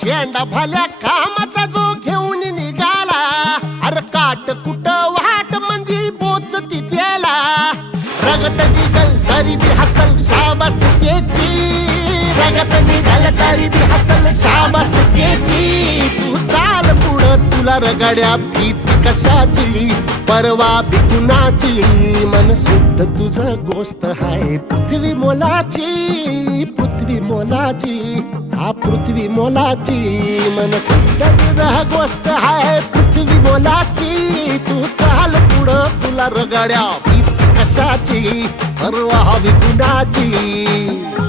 शेंडा भाल्या कामाचा जो घेऊन निघाला, अरे काट कुट वाट मंदी पोचती त्याला, रगत निघल तरी बी हसल शाबास त्याची, रगत निघल तरी बी हसल शाबास त्याची. तू चाल पुढं तुला रगड्या भीती कशाची, परवा बी कुणाची, मन शुद्ध तुझं गोष्ट हाय पृथ्वी मोलाची, पृथ्वी मोलाची, हा पृथ्वी मोलाची, मन शुद्ध तुझं गोष्ट हाय पृथ्वी मोलाची. तू चाल पुढं तुला रगड्या भीती कशाची, परवा बी कुणाची.